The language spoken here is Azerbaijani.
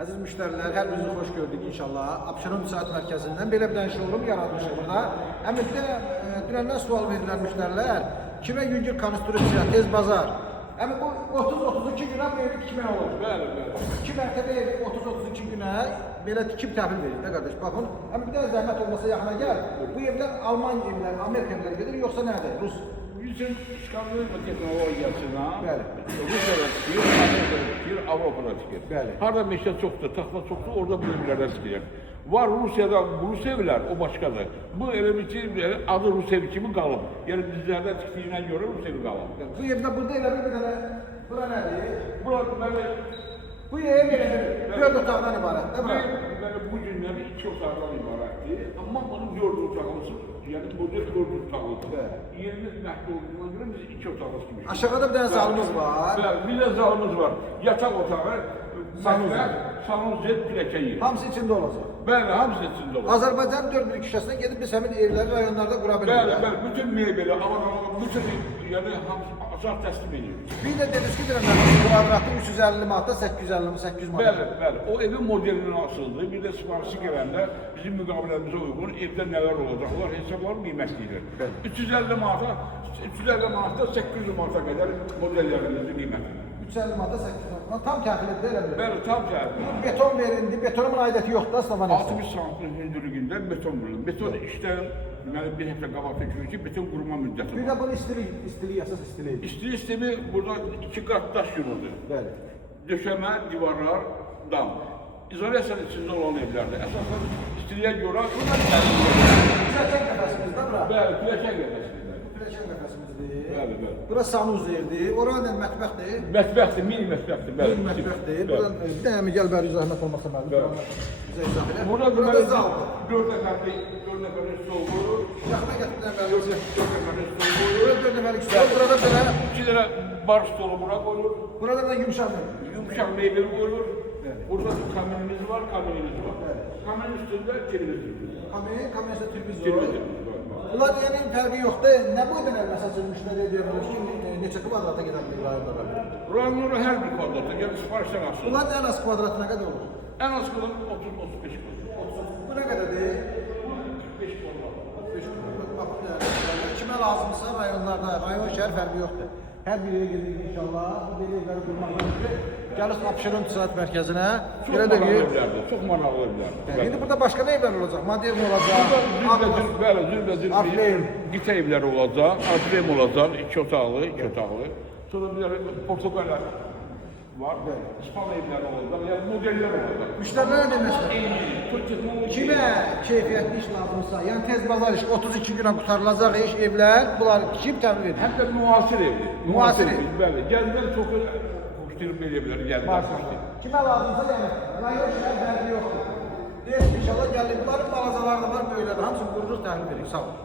Aziz müşteriler, her birinizi hoş gördük inşallah. Abşeron Saat Merkezi'nden böyle bir dənişik olum yaratmışıq burada. Hem bir de dünəndən sual verirlər müşteriler. Kime yüngül konstruksiya, tez bazar. Hem bu 30-32 günə bu evi tikmək olur. Bəli, bəli. 2 mərtəbə evi 30-32 günə belə tikib təhvil verir də qardaş. Baxın, hem bir de zəhmət olmasa yaxına gəl. Bu evler Alman evler, Amerika evləri gedir yoksa nədir? Rus. Bizim Skandinaviya texnologiyasına Bəli. Rusiyada tikir, Amerikada tikir, Avropada tikir. Bəli. Harada meşə çoxdur, taxta çoxdur, orada bu evlərdə tikir. Var Rusiyada Rus evlər, o başqadır. Bu evimizi adı Rus evi kimi qalıb. Yəni bizlərdə tikdiyinə görə Rus evi qalıb. Bu evdə burada elə bir dənə, bura nədir? Bura mənim Bu ev elə bir 4 otaqdan ibarətdir, bura. bu günləri 2 otaqdan ibarətdir. Amma bunun 4 otağımız, yəni model 4 otaqlıdır. Yerimiz məhdud olduğuna görə biz 2 otaqlıq kimi. Aşağıda bir dənə zalımız var. Bəli, bir də zalımız var. Yataq otağı, sanuzet, piləkə yeri. Hamısı içində olacaq. Bəli, hamısı içində olur. Azərbaycan 4 küçəsindən gedib biz həmin evləri rayonlarda qura Bəli, bilirik. bəli, bütün meyvəli, avadanlı, bütün yəni hamısı azad təslim ediyoruz. Bir də dediniz ki, kvadratı 350 manatda 850 mi, 800 manat. Bəli, bəli. O evin modelini asıldı. Bir də sifarişi gələndə bizim müqaviləmizə uyğun evdə nələr olacaq, onlar hesabları qiymətliyir. 350 manatda 800 manata qədər modellərimizin qiymətidir. 350 manatda 800 manat. Tam təhvil edir elə bilir. Bəli, tam cəhətdir. Beton verildi. Betonun aidiyyəti yoxdur aslında. 60 santim hündürlüyündə beton vurulur. Beton işdən deməli bir həftə qabaq tökülür ki, beton quruma müddəti Bir var. də bunu istilik, əsas istilik. İstili sistemi burada 2 qat daş yığılır. Bəli. Döşəmə, divarlar, dam. İzolyasiyanın içində olan evlərdə əsasən istiliyə görə Pləşən qəfəsimizdə bura. bəli, pləşən qədəsində. Pləşən qəfəsimizdir. Bəli, bəli. Bura sanuzerdir. Orada mətbəxdir. Mətbəxdir, mini mətbəxdir, bəli. Bir mətbəxdir. Buradan bir dənə gəl bəri zəhmət olmasa mənim. Bizə izah elə. Burada Burada deməli zaldır. 4 nəfərlik stol qoyulur. Yaxına gətirdən bəri. 4 nəfərlik stol qoyulur. Burada 4 nəfərlik stol. Burada belə 2 dənə bar stolu bura qoyulur. burada da yumşaq. Yumuşaq meyveli qoyulur. Burada kaminimiz var, kaminimiz var. Kaminin üstündə televizor. Kamerası televizor. Televizor. Bunlar yəni fərqi yoxdur. Nə boydan məsəl üçün müştəri deyə bilər ki, neçə kvadrata gedən bir rayonlara. Rayonlara hər bir kvadrata, yəni sifarişdən asılı. Bunlar ən az kvadratı nə qədər olur? Ən az kvadrat 30-35 kvadrat. Bu nə qədərdir? 45 kvadrat. 5 kvadrat. Bax, kimə lazımsa rayonlarda, rayon şəhər fərqi yoxdur. Hər bir yerə gedirik inşallah. Bu belə evləri qurmaqla üzrə gəlir Abşeron İqtisad Mərkəzinə. Çox maraqlı evlərdir, çox maraqlı evlərdir. İndi burada başqa nə evlər olacaq? Modern olacaq. Bəli, zürbəcür Aflem. qita evləri olacaq, aflem olacaq, 2 otaqlı, 2 otaqlı. Sonra bir də portaqallar var, İspan evləri olacaq, yəni modellər olacaq. Müştərilər nə demək? Çok texnoloji. Kimə keyfiyyətli iş lazımsa, yəni tez bazar iş, 32 günə qutarılacaq iş, evlər, bunlar tikib təmin edir. Həm də müasir evdir. Müasir ev. Bəli, gəzdən çox xoşlayıb belə evləri gəzdən xoşlayıb. Kimə lazımsa yəni, rayon şəhər fərqi yoxdur. Deyək inşallah gəlir, bunların balacaları da var, böyüklər, hamısını qururuq, təhlil veririk, sağ olun.